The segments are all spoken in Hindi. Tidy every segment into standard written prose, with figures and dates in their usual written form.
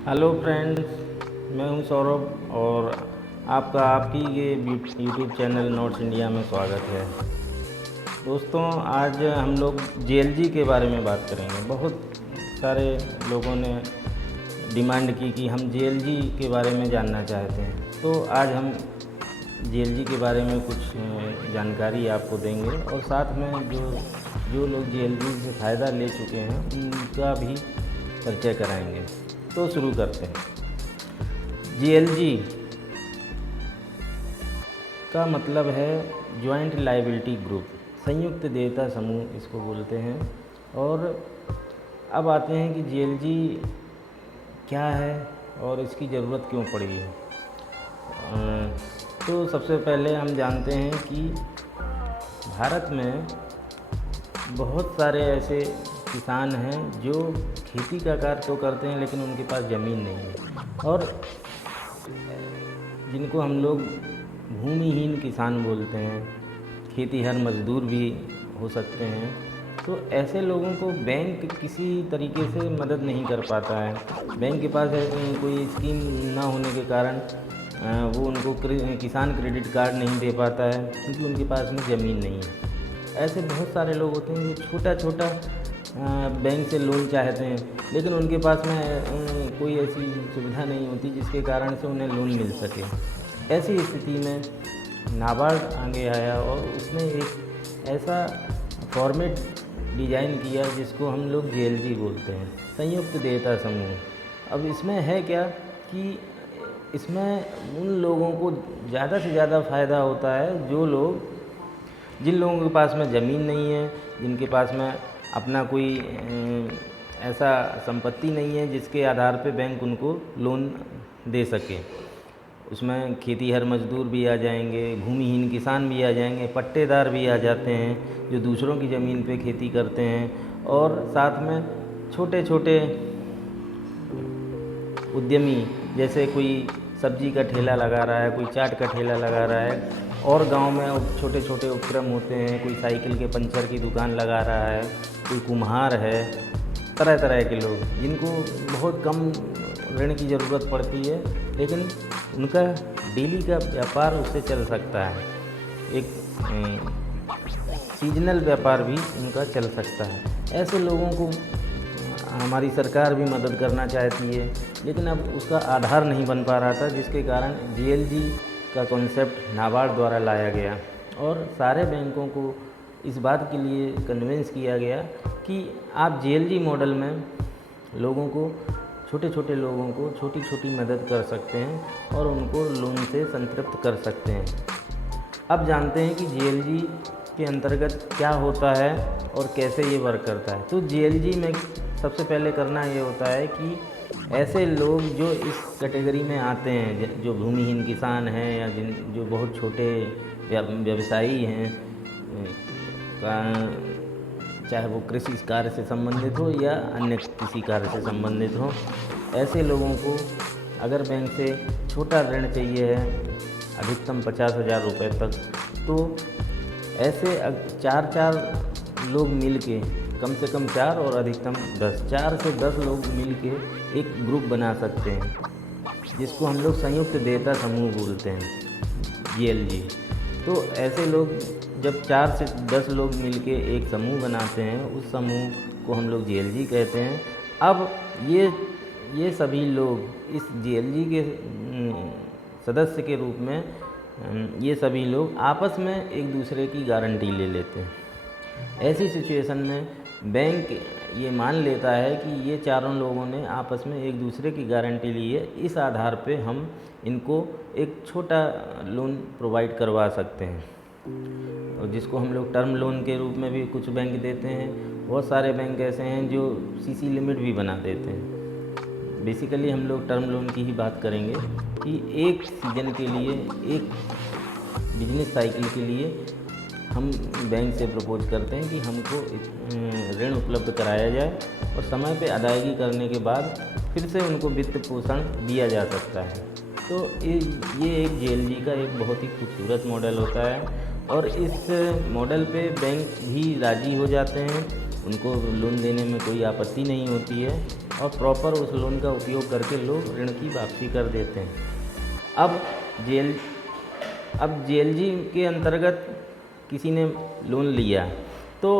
हेलो फ्रेंड्स, मैं हूं सौरभ और आपका आपकी ये यूट्यूब चैनल नोट्स इंडिया में स्वागत है। दोस्तों, आज हम लोग जेएलजी के बारे में बात करेंगे। बहुत सारे लोगों ने डिमांड की कि हम जेएलजी के बारे में जानना चाहते हैं, तो आज हम जेएलजी के बारे में कुछ जानकारी आपको देंगे और साथ में जो लोग जेएलजी से फ़ायदा ले चुके हैं उनका भी परिचय कराएंगे। तो शुरू करते हैं। जेएलजी का मतलब है जॉइंट लायबिलिटी ग्रुप, संयुक्त देयता समूह इसको बोलते हैं। और अब आते हैं कि जेएलजी क्या है और इसकी ज़रूरत क्यों पड़ी है। तो सबसे पहले हम जानते हैं कि भारत में बहुत सारे ऐसे किसान हैं जो खेती का कार्य तो करते हैं लेकिन उनके पास ज़मीन नहीं है, और जिनको हम लोग भूमिहीन किसान बोलते हैं, खेतीहर मजदूर भी हो सकते हैं। तो ऐसे लोगों को बैंक किसी तरीके से मदद नहीं कर पाता है। बैंक के पास कोई स्कीम ना होने के कारण वो उनको किसान क्रेडिट कार्ड नहीं दे पाता है, क्योंकि उनके पास में ज़मीन नहीं है। ऐसे बहुत सारे लोग होते हैं जो छोटा छोटा बैंक से लोन चाहते हैं, लेकिन उनके पास में कोई ऐसी सुविधा नहीं होती जिसके कारण से उन्हें लोन मिल सके। ऐसी स्थिति में नाबार्ड आगे आया और उसने एक ऐसा फॉर्मेट डिज़ाइन किया जिसको हम लोग जेएलजी बोलते हैं, संयुक्त देयता समूह। अब इसमें है क्या कि इसमें उन लोगों को ज़्यादा से ज़्यादा फ़ायदा होता है जिन लोगों के पास में ज़मीन नहीं है, जिनके पास में अपना कोई ऐसा संपत्ति नहीं है जिसके आधार पे बैंक उनको लोन दे सके। उसमें खेतीहर मजदूर भी आ जाएंगे, भूमिहीन किसान भी आ जाएंगे, पट्टेदार भी आ जाते हैं जो दूसरों की ज़मीन पे खेती करते हैं, और साथ में छोटे छोटे उद्यमी, जैसे कोई सब्जी का ठेला लगा रहा है, कोई चाट का ठेला लगा रहा है, और गांव में छोटे छोटे उपक्रम होते हैं, कोई साइकिल के पंचर की दुकान लगा रहा है, कोई कुम्हार है, तरह तरह के लोग जिनको बहुत कम ऋण की ज़रूरत पड़ती है लेकिन उनका डेली का व्यापार उससे चल सकता है। एक सीजनल व्यापार भी उनका चल सकता है। ऐसे लोगों को हमारी सरकार भी मदद करना चाहती है, लेकिन अब उसका आधार नहीं बन पा रहा था, जिसके कारण जेएलजी का कॉन्सेप्ट नाबार्ड द्वारा लाया गया और सारे बैंकों को इस बात के लिए कन्विंस किया गया कि आप जेएलजी मॉडल में लोगों को, छोटे छोटे लोगों को छोटी छोटी मदद कर सकते हैं और उनको लोन से संतृप्त कर सकते हैं। अब जानते हैं कि जेएलजी के अंतर्गत क्या होता है और कैसे ये वर्क करता है। तो जेएलजी में सबसे पहले करना ये होता है कि ऐसे लोग जो इस कैटेगरी में आते हैं, जो भूमिहीन किसान हैं या जो बहुत छोटे व्यवसायी हैं, चाहे वो कृषि कार्य से संबंधित हो या अन्य किसी कार्य से संबंधित हो, ऐसे लोगों को अगर बैंक से छोटा ऋण चाहिए है अधिकतम 50,000 रुपये तक, तो ऐसे 4 लोग मिल के, कम से कम 4 और अधिकतम 10, 4 से 10 लोग मिल के एक ग्रुप बना सकते हैं, जिसको हम लोग संयुक्त देयता समूह बोलते हैं, जेएलजी। तो ऐसे लोग जब 4 से 10 लोग मिलके एक समूह बनाते हैं, उस समूह को हम लोग जेएलजी कहते हैं। अब ये सभी लोग इस जेएलजी के सदस्य के रूप में ये सभी लोग आपस में एक दूसरे की गारंटी ले लेते हैं। ऐसी सिचुएशन में बैंक ये मान लेता है कि ये चारों लोगों ने आपस में एक दूसरे की गारंटी ली है, इस आधार पे हम इनको एक छोटा लोन प्रोवाइड करवा सकते हैं, और जिसको हम लोग टर्म लोन के रूप में भी कुछ बैंक देते हैं। बहुत सारे बैंक ऐसे हैं जो सीसी लिमिट भी बना देते हैं। बेसिकली हम लोग टर्म लोन की ही बात करेंगे कि एक सीजन के लिए, एक बिजनेस साइकिल के लिए हम बैंक से प्रपोज करते हैं कि हमको ऋण उपलब्ध कराया जाए और समय पे अदायगी करने के बाद फिर से उनको वित्त पोषण दिया जा सकता है। तो ये एक जेएलजी का एक बहुत ही खूबसूरत मॉडल होता है, और इस मॉडल पे बैंक भी राज़ी हो जाते हैं, उनको लोन देने में कोई आपत्ति नहीं होती है। और प्रॉपर उस लोन का उपयोग करके लोग ऋण की वापसी कर देते हैं। अब जेएलजी के अंतर्गत किसी ने लोन लिया तो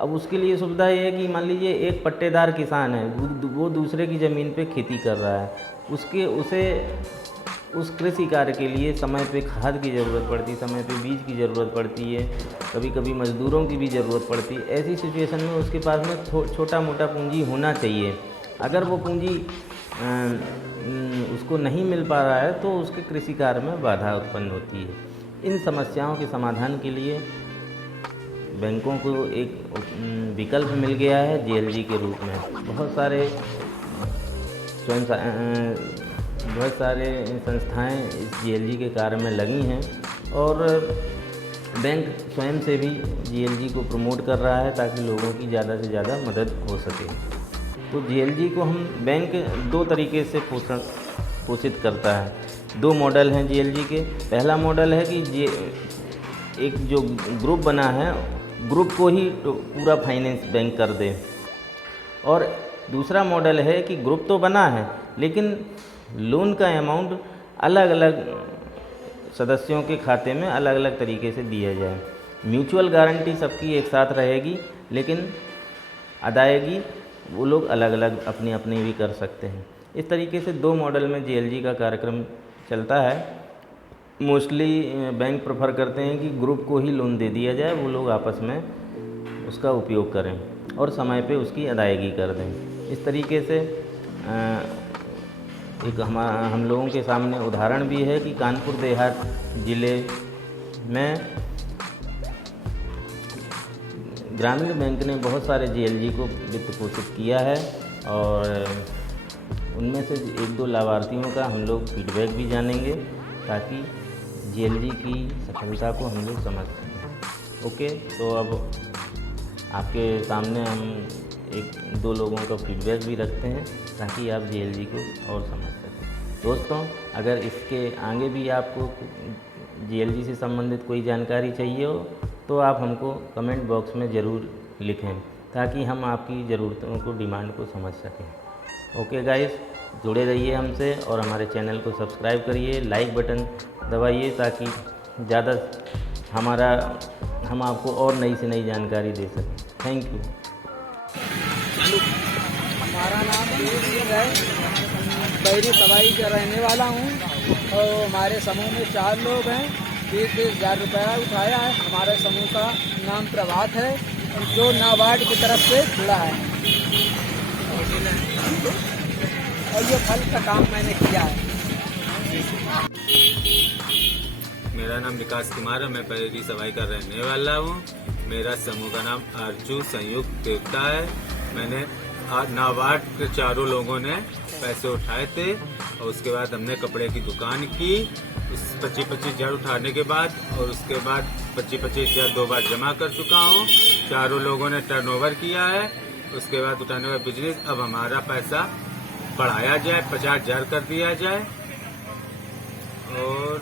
अब उसके लिए सुविधा ये है कि मान लीजिए एक पट्टेदार किसान है, वो दूसरे की ज़मीन पे खेती कर रहा है, उसे उस कृषि कार्य के लिए समय पे खाद की ज़रूरत पड़ती है, समय पे बीज की ज़रूरत पड़ती है, कभी कभी मज़दूरों की भी ज़रूरत पड़ती है। ऐसी सिचुएशन में उसके पास में छोटा मोटा पूंजी होना चाहिए। अगर वो पूंजी उसको नहीं मिल पा रहा है तो उसके कृषि कार्य में बाधा उत्पन्न होती है। इन समस्याओं के समाधान के लिए बैंकों को एक विकल्प मिल गया है जेएलजी के रूप में। बहुत सारे संस्थाएं इस जेएलजी के कार्य में लगी हैं और बैंक स्वयं से भी जेएलजी को प्रमोट कर रहा है ताकि लोगों की ज़्यादा से ज़्यादा मदद हो सके। तो जेएलजी को हम बैंक 2 तरीके से पोषित करता है। 2 मॉडल हैं जेएलजी के। पहला मॉडल है कि एक जो ग्रुप बना है, ग्रुप को ही पूरा फाइनेंस बैंक कर दे, और दूसरा मॉडल है कि ग्रुप तो बना है लेकिन लोन का अमाउंट अलग अलग सदस्यों के खाते में अलग अलग तरीके से दिया जाए। म्यूचुअल गारंटी सबकी एक साथ रहेगी लेकिन अदायगी वो लोग अलग अलग अपनी अपनी भी कर सकते हैं। इस तरीके से 2 मॉडल में जेएलजी का कार्यक्रम चलता है। मोस्टली बैंक प्रेफर करते हैं कि ग्रुप को ही लोन दे दिया जाए, वो लोग आपस में उसका उपयोग करें और समय पे उसकी अदायगी कर दें। इस तरीके से एक हम लोगों के सामने उदाहरण भी है कि कानपुर देहात ज़िले में ग्रामीण बैंक ने बहुत सारे जेएलजी को वित्त पोषित किया है और उनमें से 1-2 लाभार्थियों का हम लोग फीडबैक भी जानेंगे ताकि जेएलजी की सफलता को हम लोग समझ सकें। ओके, तो अब आपके सामने हम 1-2 लोगों का फीडबैक भी रखते हैं ताकि आप जेएलजी को और समझ सकें। दोस्तों, अगर इसके आगे भी आपको जेएलजी से संबंधित कोई जानकारी चाहिए हो तो आप हमको कमेंट बॉक्स में ज़रूर लिखें ताकि हम आपकी ज़रूरतों को, डिमांड को समझ सकें। ओके गाइस, जुड़े रहिए हमसे और हमारे चैनल को सब्सक्राइब करिए, लाइक बटन दबाइए ताकि ज़्यादा हम आपको और नई से नई जानकारी दे सकें। Thank you. हमारा नाम सिंह है, बहरी सवाई का रहने वाला हूँ और हमारे समूह में 4 लोग हैं। 20,000 रुपया उठाया है। हमारे समूह का नाम प्रभात है जो नाबार्ड की तरफ से जुड़ा है और ये फल का काम मैंने किया है। मेरा नाम विकास कुमार है, मैं बहरी सवाई का रहने वाला हूँ। मेरा समूह का नाम आरजू संयुक्त देवता है। मैंने नाबार्ड के 4 लोगों ने पैसे उठाए थे और उसके बाद हमने कपड़े की दुकान की। उस 25,000 उठाने के बाद और उसके बाद 25,000 2 बार जमा कर चुका हूँ। 4 लोगों ने टर्नओवर किया है। उसके बाद उठाने का बिजनेस, अब हमारा पैसा बढ़ाया जाए, 50,000 कर दिया जाए और